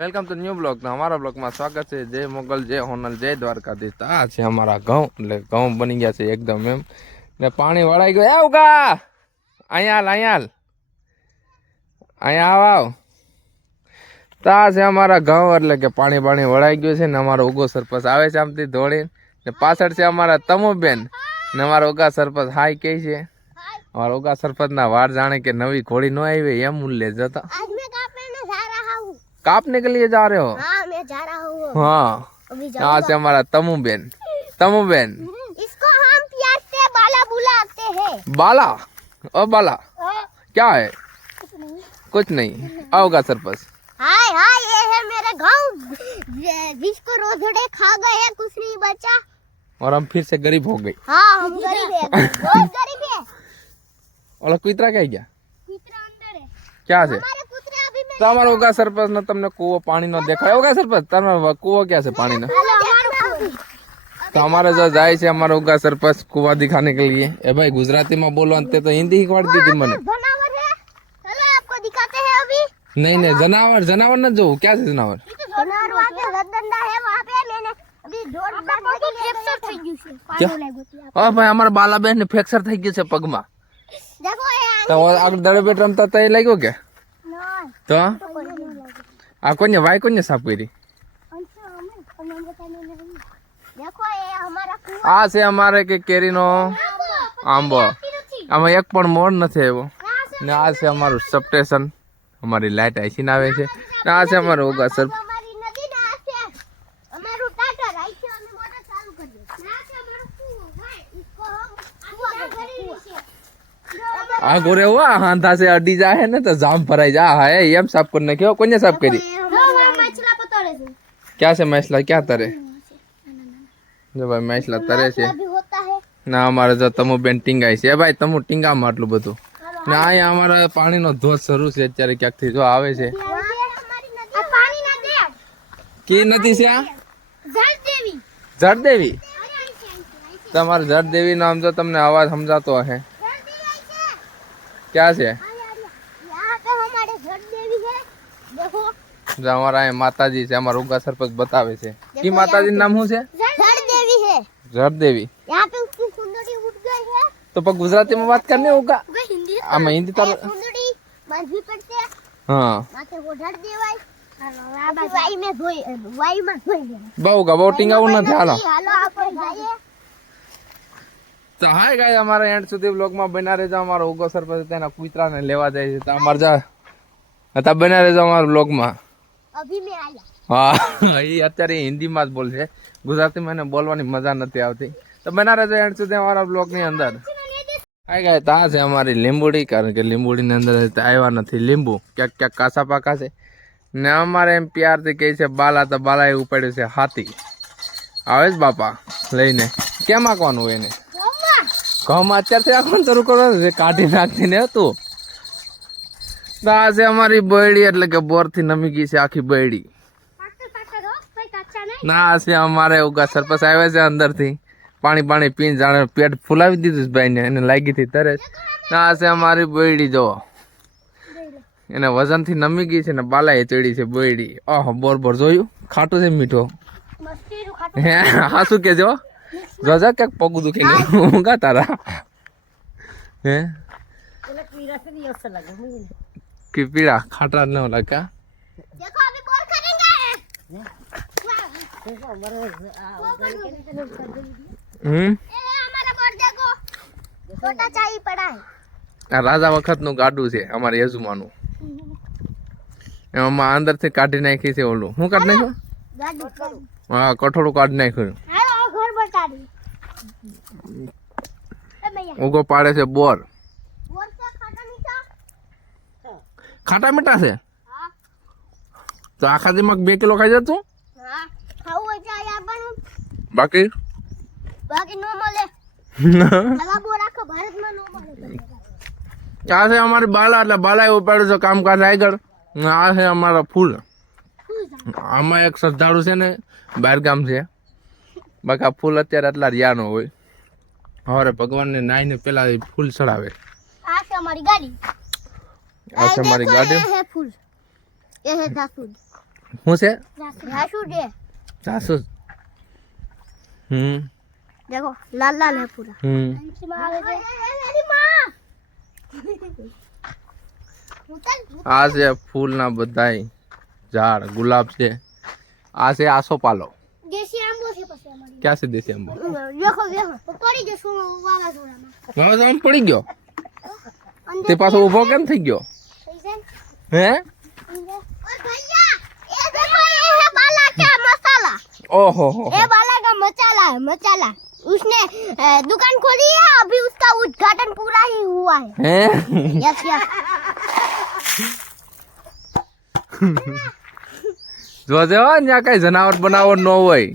Welcome to new blog અમારા બ્લોગમાં સ્વાગત છે. જય મોગલ, જય હોનલ, જય દ્વારકાધીશ. આ છે અમારા ઘઉં. એટલે ઘઉં બની ગયા છે એકદમ એમ. ને પાણી વળાઈ ગયું. આવ કા અહીંયા અહીંયા અહીંયા આવ. આવ તા છે અમારા ઘઉં. એટલે કે પાણી પાણી વળાઈ ગયું છે ને અમારો ઉગો સરપંચ આવે છે આમથી ધોળી ને પાછળ છે અમારા તમુબેન. ને અમારો ઉગા સરપંચ હાય કહે છે. અમારા ઉગા સરપંચના વાર જાણે કે નવી ઘોડી ન આવી એમ ઉલ્લે જતા कापने के लिए जा रहे हो? हाँ मैं जा रहा हूँ। हाँ। यहाँ से हमारा तमु बहन तमु बहन। हम्म, इसको हम प्यार से बाला बुलाते हैं। बाला? और बाला। आ? क्या है? कुछ नहीं, आओगा सरपस हाय हाय ये है मेरा गाँव। जिसको रोजड़े खा गए हैं कुछ नहीं बचा। और हम फिर से गरीब हो गए। हाँ हम गरीब हैं। बहुत गरीब है। और कुतरा क्या? क्या क्या है તમારો ઓગા સરપંચ ને તમને કૂવો પાણી નો દેખાય. ઓગા સરપંચ તમારો કૂવો ક્યાં છે પાણી નો તમારે જો જાય છે અમારો ઉગા સરપંચ કુવા દિખાને નીકળીએ. એ ભાઈ ગુજરાતીમાં બોલો તે તો હિન્દી શીખવાડી દીધી મને. નહીં નહીં જનાવર જનાવર ન જોવું. ક્યાં છે જનાવર? હા ભાઈ અમારા બાલાબેન ને ફ્રેક્ચર થઈ ગયું છે. પગમાં. આગળ દડે બેટ રમતા તય લાગ્યો કે? તો? આ કોને વાય કોને સાફ કરી? આ છે અમારે કે કેરીનો આંબો. આમાં એક પણ મોર નથી આવ્યો. ને આ છે અમારું સબસ્ટેશન અમારી લાઇટ આઈસીને આવે છે. ને આ છે અમારું ઉગા સર આ ગોરે હો આ હાંધા से અડી હે ને તો જામ ભરાઈ જા હા એમ સાફ કરને કેવો કોને સાફ કરી ક્યાં છે મસલા ક્યાં તરે જો ભાઈ મસલા તરે છે ના અમારે જો તમુ બેન ટીંગાઈ છે ભાઈ તમુ ટીંગામાં આટલું બધું ના અહીંયા અમારે પાણીનો ધોધ શરૂ છે અત્યારે ક્યાંકથી જો આવે છે કે નથી છે આ જળદેવી જળદેવી તમારે જળદેવી નામ જો તમને અવાજ સમજાતો હશે ક્યાં છે यहाँ पे हमारे जल देवी है देखो જો અમારા અહીંયા માતાજી છે અમારા ઉગા સરપંચ બતાવે છે કી માતાજી નામ શું છે जल देवी है જળદેવી यहाँ पे उसकी सुंदरी उठ गई है તો પણ ગુજરાતીમાં વાત કરને ઉગા वो हिंदी આમાં હિન્દી તારો સુંદરી બાંધવી પડશે હા માથે ઓઢાડ દેવાય વાઈ માં ધોઈ વાઈ માં ધોઈ દેવાય બહુ ગા બહુ ટીંગાવું નથી હાલો હાલો આપણે જઈએ તો હાય ગાય અમારા એન્ડ સુધી બ્લોગમાં બના રહેજો. અમારો ઉગો સરપંચ તેના કૂતરાને લેવા જાય છે. તો અમાર જા હતા બના રહેજો અમારા બ્લોગમાં અભી મેં આયા. હા એ અત્યારે હિન્દીમાં જ બોલશે. ગુજરાતીમાં એને બોલવાની મજા નથી આવતી. તો બના રહેજો એન્ડ સુધી અમારા બ્લોગની અંદર. હાય ગાય તા છે અમારી લીંબુડી. કારણ કે લીંબુડીની અંદર આવ્યા નથી. લીંબુ ક્યાંક ક્યાંક કાસા પાકા છે. ને અમારે એમ પ્યારથી કહે છે બાલા તો બાલા એ ઉપાડ્યું છે હાથી. આવે જ બાપા લઈને. કેમ આંકવાનું હોય એને? ઘઉંમાં અત્યારથી રાખવાનું શરૂ કરવાનું છે કાઢી નાખીને હતું. તો આ છે અમારી બૈડી એટલે કે બોરથી નમી ગઈ છે આખી બૈડી. ના છે અમારે ઉગા સરપંચ આવ્યા છે અંદરથી. પાણી પાણી પીને જાણે પેટ ફૂલાવી દીધું છે ભાઈને એને લાગી હતી તરસ ના છે અમારી બૈડી જો એને વજનથી નમી ગઈ છે ને બાલાએ ચડી છે બૈડી. ઓહો બોર બોર જોયું? ખાટું છે મીઠો. હે હા શું કે જો જોજા ક્યાંક પગ દુખી ગયું ઊંઘા તારા? હે? કે પીડા ખાટરા ન લાગા હમ? આ રાજા વખતનું ગાડું છે અમારે યજમાનું એમાં અંદરથી કાઢી નાખી છે ઓલું. શું કાઢી નાખ્યું? હા કઠોળું કાઢી નાખ્યું. भैया उगो पाड़े से बोर। बोर से खाटा मीठा खाटा मीठा से? हाँ तो आखा दिमाग 2 किलो खा जा तू हाँ खाऊ जा या बन बाकी बाकी नो मले अला बोरा का भारत में नो मले क्या से हमारे बाला ले बालाए ऊपर जो काम कर रायगढ़ ना है हमारा फूल हमें एक श्रद्धालु से ने बाहर काम से। બાકી આ ફૂલ અત્યારે એટલા રહ્યા ન હોય હવે ભગવાનને નાઈને પેલા એ ફૂલ ચડાવે આ છે અમારી ગાડી આ છે અમારી ગાડી ये है फूल ये है जासूद શું છે राशु दे જાસૂસ હમ देखो लाल लाल है पूरा હમ मेरी माँ આ છે ફૂલના બધાય ઝાડ ગુલાબ છે આ છે આસોપાલો देसी आंबो છે પછી અમારી ક્યાં છે દેશી આંબો દેખો દેખો પડી જશું વાવાઝોડામાં વાવાઝોડામાં પડી ગયો અંદર તે પાછો ઊભો કેમ થઈ ગયો થઈ જાય હે और भैया ये देखो ये है बाला का मसाला ओहो हो ये बाला का मसाला है मसाला उसने अ, दुकान खोली है अभी उसका उद्घाटन पूरा ही हुआ है હે यस यस જોજે હો ત્યાં કઈ જનાવર બનાવર ન હોય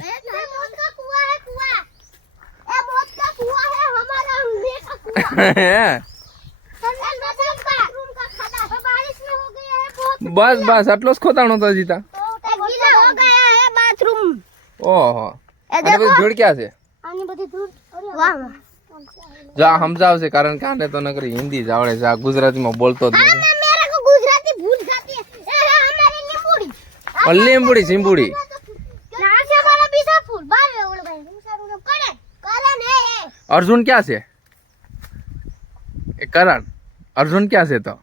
બસ બસ આટલો જ ખોતાણો તો જીતા. ઓહો. જોડ ક્યાં છે? જા સમજાવશે કારણ કે આને તો નકરી હિન્દી જ આવડે છે. આ ગુજરાતીમાં બોલતો જ નથી. લીંબુડી. સિંબુડી. અર્જુન ક્યાં છે? करण करण है ये अर्जुन क्या છે એ કરણ अर्जुन क्या છે તો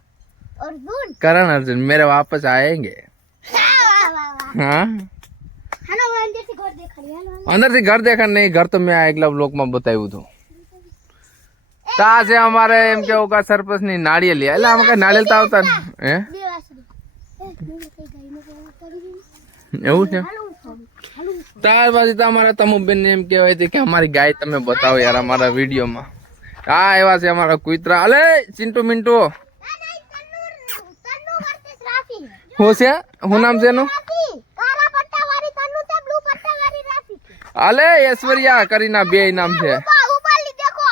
और दून करण अर्जुन मेरे वापस आएंगे वाह वाह वाह હા हेलो अंदर से घर देखा लिया हेलो અંદરથી ઘર દેખા નહીં ઘર તો મેં આ એકલા બ્લોકમાં બતાવ્યું હતું તો આ છે અમારે એમ કેવું કે સરપંચ ની નાળિયેર એટલે આમાં કઈ નાળિયેર તો આવતા ને હે દેવાસરી એ મેં કઈ ગઈ નો કરી એવું છે હાલો હાલો ત્યાર પછી તો અમારા તમુબેન ને એમ કહેવાય છે કે અમારી ગાય તમે બતાવો યાર અમારા વિડીયોમાં હા એવા છે અમારા કુતરા અલે ચિંટુ મિન્ટુ ના ના તન્નુ તન્નુ વર્સેસ રાફી શું છે શું નામ છે એનું રાફી કાળા પટ્ટા વાળી તન્નુ તે બ્લુ પટ્ટા વાળી રાફી અલે ઐશ્વર્યા કરીના બે નામ છે બા ઉપાલી દેખો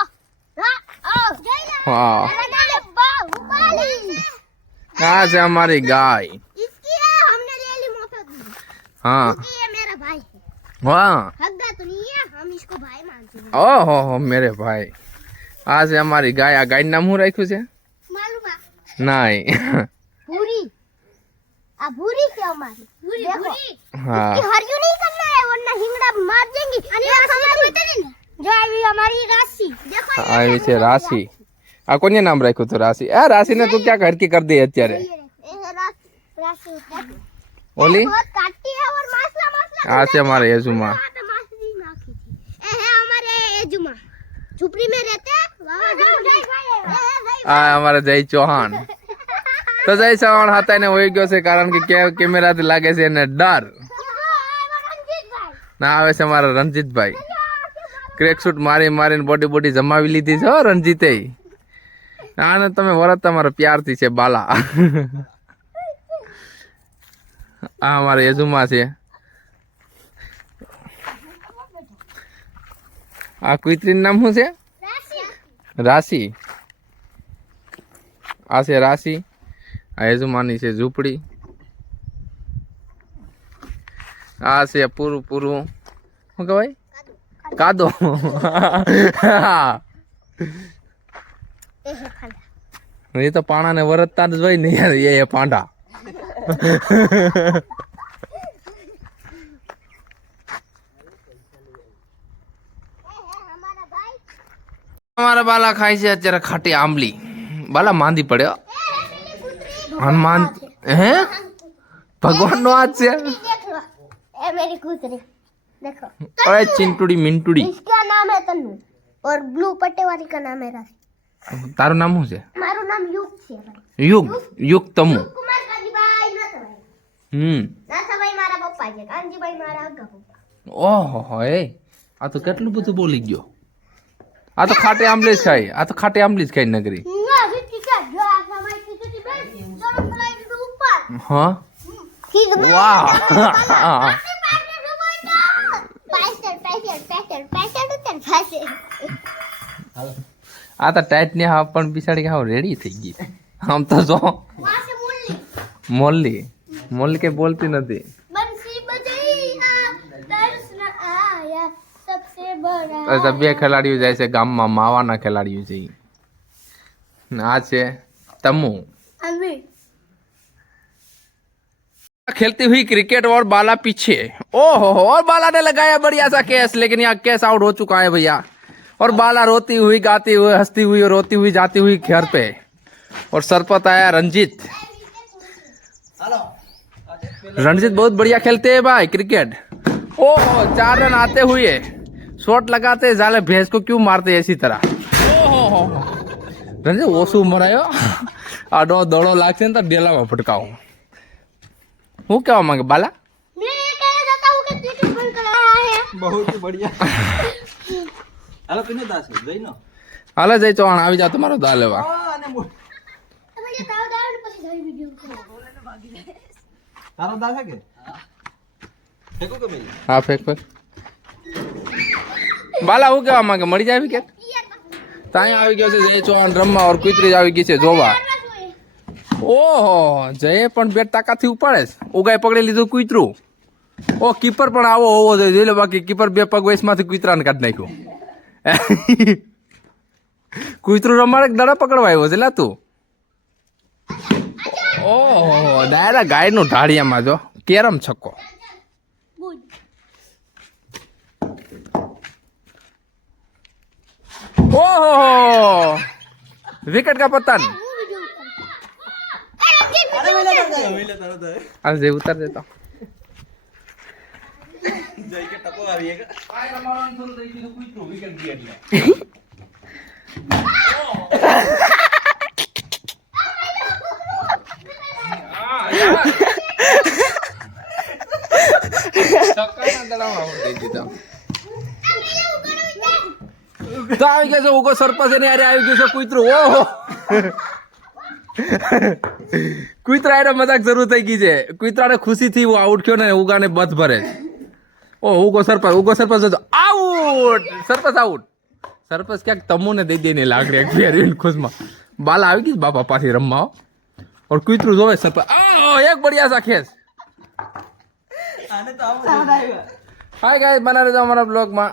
હા ઓ જઈ લે હા अरे ना बा उबाली આ છે અમારી ગાય इसकी है हमने ले ली मोफत में હા क्योंकि ये मेरा भाई है હા हग्गा तो नहीं है हम इसको भाई मानते हैं ઓહો હો મેરે ભાઈ આ છે અમારી ગાય. આ ગાયનું નામ શું રાખ્યું છે? ના ભૂરી. આ ભૂરી છે અમારી. ભૂરી હા. કે નહીં કરના હે વરના હિંગડા માર દેંગી. અને આ સમજ બતા દે જો આવી અમારી રાશિ. દેખો આવી છે રાશિ. આ કોને નામ રાખ્યું તો રાશિ? આ રાશિ ને તું ક્યાં ઘરકી કર દે અત્યારે. ઓલી? આ છે અમારે એજુમાં એ હે અમારે એજુમાં झुपड़ी में रहते हैं वाह जय भाई આ અમારા જય ચૌહાણ તો જય ચૌહાણ હતા એને હોઈ ગયો છે કારણ કે કે કેમેરાથી લાગે છે એને ડર रंजीत भाई ના આવે છે અમારા રણજીતભાઈ ક્રેક શૂટ મારી મારીને બોડી બોડી જમાવી લીધી છે હો રણજીતે આને તમે વરત તમારા પ્યારથી છે બાલા આ અમારા યજુમા છે આ કુતરીનું નામ શું છે? રાશિ. આ છે રાશિ. આ યજમાની છે ઝૂંપડી. આ છે પૂરું પૂરું. શું કહેવાય? કાદો. એ તો પાણાને વરતતા જ હોય ને એ પાંડા. અમારા બાલા ખાય છે અત્યારે ખાટી આંબલી બાલા માંદી પડ્યો ए है मेरी पुत्री હનુમાન હે ભગવાન નો હાથ છે देख लो ए मेरी पुत्री देखो અરે ચિંટુડી મિંટુડી इसका नाम है तन्नू और ब्लू पट्टे वाली का नाम है राशि તારું નામ શું છે मारू नाम युग છે ભાઈ યુગ યુગ તમુ કુમાર કાજીભાઈ ના ભાઈ હમ ના ભાઈ મારા પપ્પા છે કાનજીભાઈ મારા અગ્ગા પપ્પા ઓહો એ આ તો કેટલું બધું બોલી ગયો આ તો ખાટે આંબલી જ ખાય. આ તો ખાટે આંબલી જ ખાય નગરી. હા? વાહ. આ તો ટાઈટ ને હા પણ બિસાડી હા રેડી થઈ ગઈ. આમ તો જો. મોલ્લી મોલ્લી કે બોલતી નથી. बड़ा તો તો બે ખેલાડીઓ જાય છે ગામમાં માવાના ખેલાડીઓ છે ઈ. ને આ છે તમુ अभी खेलती हुई क्रिकेट और बाला पीछे ओहो हो और बाला ने लगाया बढ़िया सा कैच लेकिन यहाँ कैच आउट हो चुका है भैया और बाला रोती हुई गाती हुई हंसती हुई और रोती हुई जाती हुई घर पे और सर पर आया रंजीत रणजीत बहुत बढ़िया खेलते हैं भाई क्रिकेट ओहो चार रन आते हुए शॉट लगाते जाले भैंस को क्यों मारते ऐसी तरह ओहो રંજે ઓછું મરાયો આડો દડો લાગશે ને તો ડેલામાં ફટકાવું હું કહેવા માંગે બાલા मैं ये कहना चाहता हूँ कि क्रिकेट बंद कर रहा है બહુ બઢિયા હાલો પીને દાસ જઈનો હાલે જઈ ચૌહાણ આવી જાવ તમારો દા લેવા અને મો- તમે જે તાવ દાવ ને પછી જઈ વિડિયો તારો દા છે કે ફેંકો કે ભાઈ હા ફેક ફેક બાલા, હું કહેવા માંગે? મળી જાય કે? ત્યાં આવી ગયો છે જય ચૌહાણ, રમવા ઓર કુતરી આવી ગઈ છે જોવા. ઓહો, જય પણ બે તાકાતથી ઉપાડે છે. ઉગાય પકડી લીધું કુતરું. ઓ કીપર પણ આવો હોવો જોઈએ. જોઈ લો બાકી કીપર બે પગ વયસમાંથી કુતરાને કાઢી નાખ્યું. કુતરું રમાડે દડા પકડવા આવ્યો છે? લા તું. ઓહો, ડાયરા ગાયનું ઢાળિયામાં જો. કેરમ છક્કો. ઓહો! વિકેટ કા પતન? અરે ઉતાર દેતા જઈ કે ટકો આવી કે તો આવી ગયો છે ઉગો સરપંચ એની અરે આવી ગયું છે કુતરું. ઓહો. કુતરા એને મજાક જરૂર થઈ ગઈ છે. કુતરાને ખુશીથી હું આઉટ થયો ને ઉગાને બધ ભરે. ઓ ઉગો સરપંચ ઉગો સરપંચ આઉટ સરપંચ આઉટ સરપંચ ક્યાંક તમુને દઈ દઈને લાગણી એક ફેરવીને ખુશમાં. બાલા આવી ગઈ બાપા પાછી રમવા. ઓર કુતરું જોવે સરપંચ. આ એક બઢિયા સા ખેસ આને તો આવું જ. હાય ગાઈસ બના રહેજો અમારા બ્લોગમાં